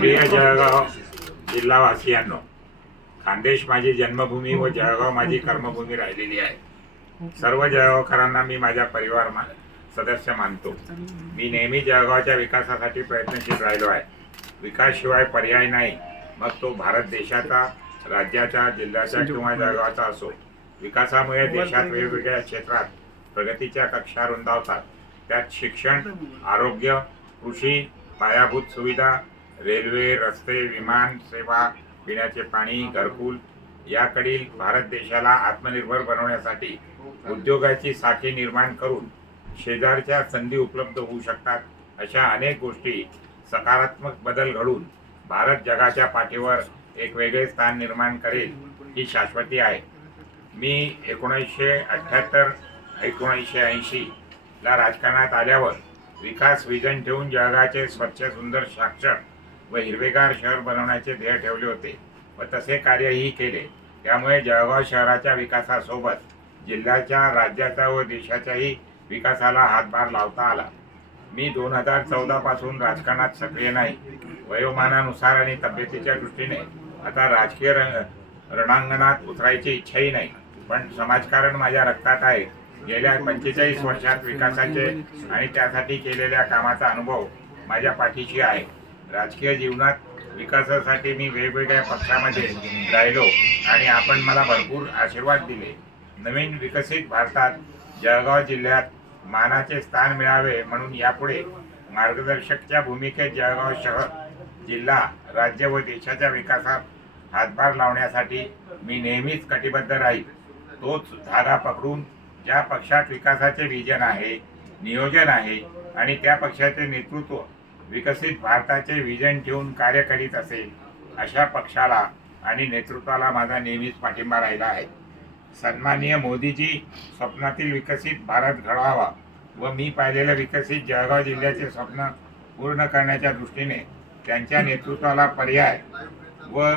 प्रिय जळगाव जिल्हावासियांनो खानदेश माझी जन्मभूमी व जळगाव माझी कर्मभूमी राहिलेली आहे. सर्व जळगावकरांना मी माझ्या परिवार मा- सदस्य मानतो. मी नेहमी जळगावच्या विकासासाठी प्रयत्नशील राहिलो आहे. विकासशिवाय पर्याय नाही. मग तो भारत देशाचा राज्याचा जिल्ह्याचा किंवा जळगावचा असो. विकासामुळे देशात वेगवेगळ्या क्षेत्रात प्रगतीच्या कक्षा रुंदावतात. त्यात शिक्षण आरोग्य कृषी पायाभूत सुविधा रेल्वे रस्ते विमान सेवा पिण्याचे पाणी घरकुल याकडील भारत देशाला आत्मनिर्भर बनवण्यासाठी उद्योगाची साखळी निर्माण करून शेजारच्या संधी उपलब्ध होऊ शकतात अशा अनेक गोष्टी सकारात्मक बदल घडून भारत जगाच्या पाठीवर एक वेगळे स्थान निर्माण करेल ही शाश्वती आहे. मी एकोणीसशे अठ्ठ्याहत्तर एकोणीसशे ऐंशीला राजकारणात आल्यावर विकास विजन ठेवून जगाचे स्वच्छ सुंदर साक्षर व हिरवेगार शहर बनवण्याचे ध्येय ठेवले होते व तसे कार्यही केले. त्यामुळे जळगाव शहराच्या विकासासोबत जिल्ह्याच्या राज्याचा व देशाच्याही विकासाला हातभार लावता आला. मी दोन हजार चौदापासून राजकारणात सक्रिय नाही. वयोमानानुसार आणि तब्येतीच्या दृष्टीने आता राजकीय रंग रणांगणात उतरायची इच्छाही नाही. पण समाजकारण माझ्या रक्तात आहे. गेल्या पंचेचाळीस वर्षात विकासाचे आणि त्यासाठी केलेल्या कामाचा अनुभव माझ्या पाठीशी आहे. राजकीय जीवनात विकासासाठी मी वेगवेगळ्या पक्षामध्ये राहिलो आणि आपण मला भरपूर आशीर्वाद दिले. नवीन विकसित भारतात जळगाव जिल्ह्यात मानाचे स्थान मिळावे म्हणून यापुढे मार्गदर्शकच्या भूमिकेत जळगाव शहर जिल्हा राज्य व देशाच्या विकासात हातभार लावण्यासाठी मी नेहमीच कटिबद्ध राहील. तोच धागा पकडून ज्या पक्षात विकासाचे विजन आहे नियोजन आहे आणि त्या पक्षाचे नेतृत्व विकसित भारताचे विजन ठेवून कार्य करीत असेल अशा पक्षाला आणि नेतृत्वाला माझा नेहमीच पाठिंबा राहिला आहे. सन्माननीय मोदीजी स्वप्नातील विकसित भारत घडवावा व मी पाहिलेलं विकसित जळगाव जिल्ह्याचे स्वप्न पूर्ण करण्याच्या दृष्टीने त्यांच्या नेतृत्वाला पर्याय व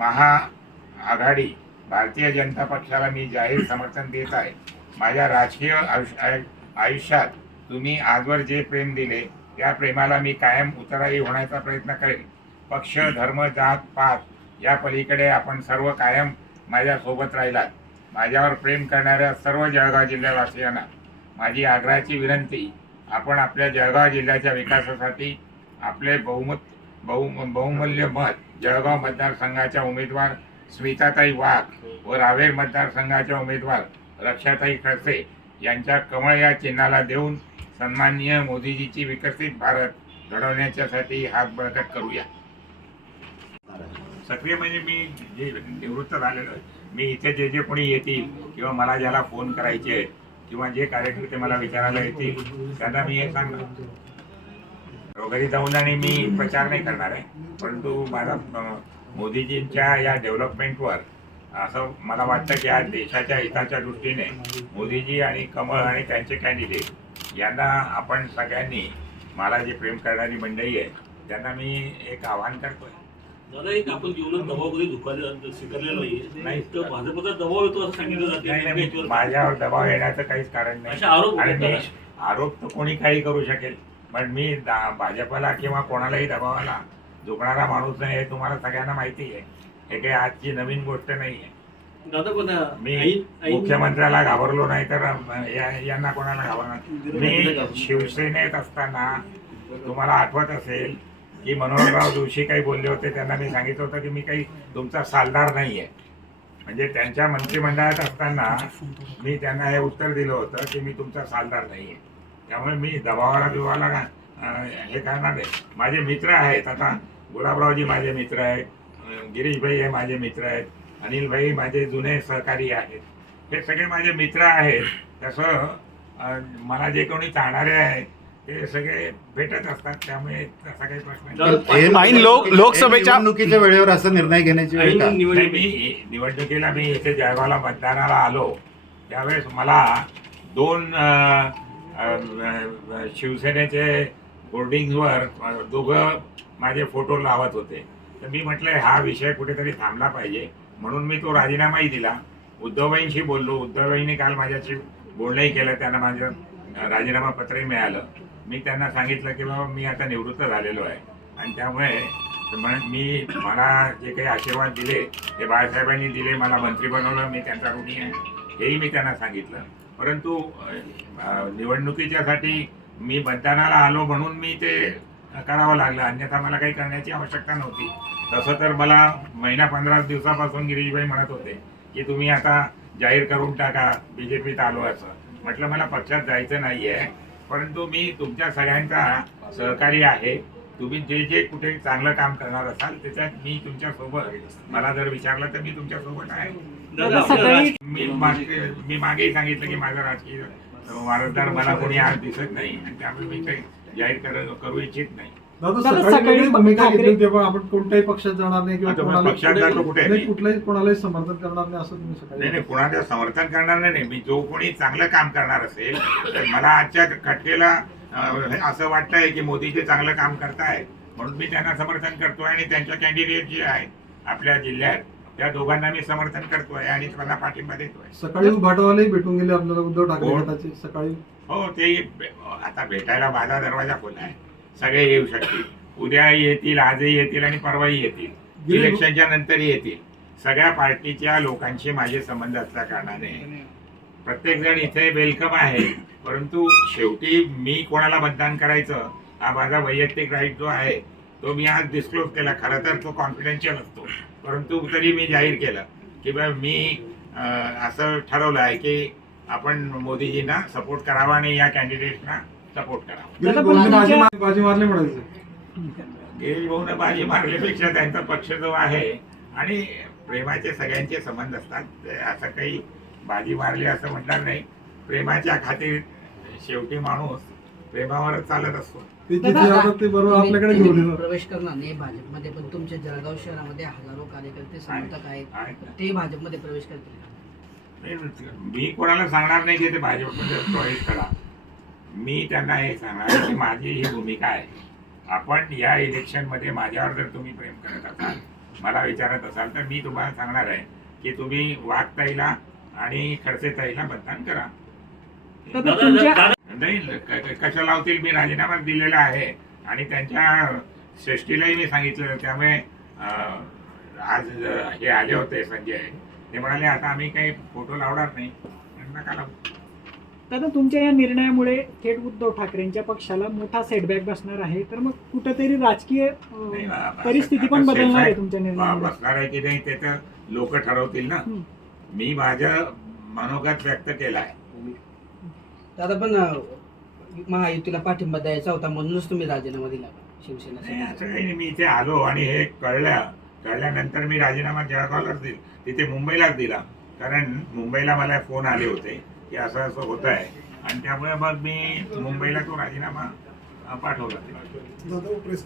महाआघाडी भारतीय जनता पक्षाला मी जाहीर समर्थन देत आहे. माझ्या राजकीय आयुष्य- आयु- आयुष्यात तुम्ही आजवर जे प्रेम दिले त्या प्रेमाला मी कायम उतराई होण्याचा प्रयत्न करेन. पक्ष धर्म जात पात या पलीकडे आपण सर्व कायम माझ्यासोबत राहिलात. माझ्यावर प्रेम करणाऱ्या सर्व जळगाव जिल्ह्यावासियांना माझी आग्रहाची विनंती आपण आपल्या जळगाव जिल्ह्याच्या विकासासाठी आपले बहुमत बहु बहुमूल्य मत जळगाव मतदारसंघाच्या उमेदवार स्मिताताई वाघ व रावेर मतदारसंघाच्या उमेदवार रक्षाताई खडसे यांच्या कमळ या चिन्हाला देऊन सन्माननीय मोदीजीची विकसित भारत घडवण्याच्यासाठी हात बळकट करूया. सक्रिय म्हणजे मी जे निवृत्त झालेलो मी इथे जे जे कोणी येतील किंवा मला ज्याला फोन करायचे किंवा जे कार्यकर्ते मला विचारायला येतील त्यांना मी हे सांगणार घरी जाऊन आणि मी प्रचार नाही करणार आहे परंतु माझा मोदीजींच्या या डेव्हलपमेंटवर असं मला वाटतं की आज देशाच्या हिताच्या दृष्टीने मोदीजी आणि कमळ आणि त्यांचे कॅन्डिडेट यांना आपण सगळ्यांनी मला जे प्रेम करणारी मंडळी आहे त्यांना मी एक आव्हान करतोय दादा एक आपण जीवनात दबाव कधी स्वीकारलेला नाही. तर भाजपचा दबाव येतो असं सांगितलं जाते माझ्यावर दबाव येण्याचं काहीच कारण नाही आरोप आणि. आरोप तर कोणी काही करू शकेल पण मी भाजपला किंवा कोणालाही दबावाला झुकणारा माणूस नाही हे तुम्हाला सगळ्यांना माहिती आहे हे काही आजची नवीन गोष्ट नाही आहे दादा पण मी ऐन- ऐन- मुख्यमंत्र्याला घाबरलो नाही तर या- यांना कोणाला घाबरणार? मी शिवसेनेत असताना तुम्हाला आठवत असेल की मनोहरराव जोशी काही बोलले होते त्यांना मी सांगितलं होतं की मी काही तुमचा सालदार नाही आहे म्हणजे त्यांच्या मंत्रिमंडळात असताना मी त्यांना हे उत्तर दिलं होतं की मी तुमचा सालदार नाही आहे त्यामुळे मी दबावाला बिवाला अं, हे करणार नाही माझे मित्र आहेत आता गुलाबरावजी माझे मित्र आहेत. गिरीशभाई हे माझे मित्र आहेत. अनिलभाई माझे जुने सहकारी आहेत. हे सगळे माझे मित्र आहेत. तसं मला जे कोणी चाहणारे आहेत ते सगळे भेटत असतात. त्यामुळे तसा काही प्रश्न ऐन लोक लोकसभेच्या निवडणुकीच्या वेळेवर असं निर्णय घेण्याची वेळ का? मी निवडणुकीला मी इथे जळगावला मतदानाला आलो. त्यावेळेस मला दोन अं, अं, शिवसेनेचे होर्डिंगवर दोघं माझे फोटो लावत होते. तर मी म्हटलं हा विषय कुठेतरी थांबला पाहिजे. म्हणून मी तो राजीनामाही दिला. उद्धवबाईंशी बोललो. उद्धवबाईंनी काल माझ्याशी बोलणंही केलं. त्यांना माझं राजीनामा पत्रही मिळालं. मी त्यांना सांगितलं की बाबा मी आता निवृत्त झालेलो आहे. आणि त्यामुळे मी मला जे काही आशीर्वाद दिले ते बाळासाहेबांनी दिले मला मंत्री बनवलं मी त्यांचा ऋणी आहे हेही मी त्यांना सांगितलं. परंतु निवडणुकीच्यासाठी मी मतदानाला आलो म्हणून मी ते करावं लागलं. अन्यथा मला काही करण्याची आवश्यकता नव्हती. तसं तर मला महिना पंधरा दिवसापासून गिरीशभाई म्हणत होते की तुम्ही आता जाहीर करून टाका बी जे पीत आलो असं. म्हटलं मला पक्षात जायचं नाही आहे परंतु मी तुमच्या सगळ्यांचा सहकारी आहे. तुम्ही जे जे कुठे चांगलं काम करणार असाल त्याच्यात मी तुमच्यासोबत. मला जर विचारलं तर मी तुमच्यासोबत आहे. मी मागे मी मागेही सांगितलं की माझं राजकीय वारसदार मला कोणी आज दिसत नाही. आणि त्यामुळे मी काही जाहीर कर- करू इच्छित नाही. दादा दादा, सकाळी सकाळी वेगळी भूमिका ठाकरे- घेतली तेव्हा आपण कोणत्याही पक्षात जाणार नाही किंवा आता मग कोणाला पक्षात जातो कुठे? नाही, कुठल्याही कोणालाही समर्थन करणार नाही असं तुम्ही नाही सकाळी नाही कुणाचं समर्थन करणार नाही मी जो कोणी चांगलं काम करणार असेल तर मला आजच्या खटकेला अं, असं वाटतंय की मोदी जे चांगलं काम करताय म्हणून मी त्यांना समर्थन करतोय आणि त्यांच्या कॅन्डिडेट जे आहेत आपल्या जिल्ह्यात त्या दोघांना मी समर्थन करतोय आणि त्यांना पाठिंबा देतोय. सकाळी भेटून गेले आपल्याला उद्धव ठाकरे कोण? गटाचे सकाळी? हो ते आता भेटायला माझा दरवाजा खुला आहे. सगळे येऊ शकतील. उद्या येतील आजही येतील आणि परवाही येतील. इलेक्शनच्या नंतरही येतील. सगळ्या पार्टीच्या लोकांशी माझे संबंध असल्या कारणाने. प्रत्येक जण इथे वेलकम आहे. परंतु शेवटी मी कोणाला मतदान करायचं? हा माझा वैयक्तिक राईट जो आहे तो मी आज डिस्क्लोज केला खरं तर तो कॉन्फिडेन्शियल असतो. परंतु तरी मी जाहीर केलं की बा मी असं ठरवलं आहे की आपण मोदीजींना सपोर्ट करावा आणि या कॅन्डिडेटना सपोर्ट करावा. बाजी मारली म्हणायचं. भाऊनं बाजी मारल्यापेक्षा त्यांचा पक्ष जो आहे आणि प्रेमाचे सगळ्यांचे संबंध असतात ते असं काही बाजी मारली असं म्हणणार नाही. प्रेमाच्या खातीर शेवटी माणूस प्रेमावरच चालत असतो. ते जिथे दादा, जातात ते बरोबर आपल्याकडे घेऊन तुम्ही येतात प्रवेश करणार नाही भाजपमध्ये पण तुमच्या जळगाव शहरामध्ये हजारो कार्यकर्ते समर्थक आहेत? ते भाजपमध्ये प्रवेश करतील. नाही, मी कोणाला सांगणार नाही की ते भाजपमध्ये प्रवेश करा. मी त्यांना हे सांगणार की माझी ही भूमिका आहे. आपण या इलेक्शनमध्ये माझ्यावर जर तुम्ही प्रेम करत असाल मला विचारत असाल तर मी तुम्हाला सांगणार आहे की तुम्ही वाघताईला आणि खडसेताईला मतदान करा. दादा, दादा तुमच्या दादा नाही कशा लावतील मी राजीनामा दिलेला आहे. आणि त्यांच्या श्रेष्ठीलाही मी सांगितलं त्यामुळे आज हे आले होते संजय. ते म्हणाले आता आम्ही काही फोटो लावणार नाही. नका. दादा तुमच्या या निर्णयामुळे थेट उद्धव ठाकरेंच्या पक्षाला मोठा सेटबॅक बसणार आहे. तर मग कुठेतरी राजकीय परिस्थिती पण बदलणार आहे तुमच्या निर्णयामुळे. बसणार आहे की नाही ते तर लोक ठरवतील ना. मी माझं मनोगत व्यक्त केलं आहे. दादा पण अं, महायुतीला पाठिंबा द्यायचा होता म्हणूनच तुम्ही राजीनामा दिला. नाही, शिवसेना असं काही नाही. मी इथे आलो आणि हे कळलं. कळल्यानंतर मी राजीनामा जळगावलाच दिला तिथे मुंबईलाच दिला. कारण मुंबईला मला फोन आले होते की असं असं होत आहे आणि त्यामुळे मग मी मुंबईला तो राजीनामा अं, पाठवला. दादा प्रेस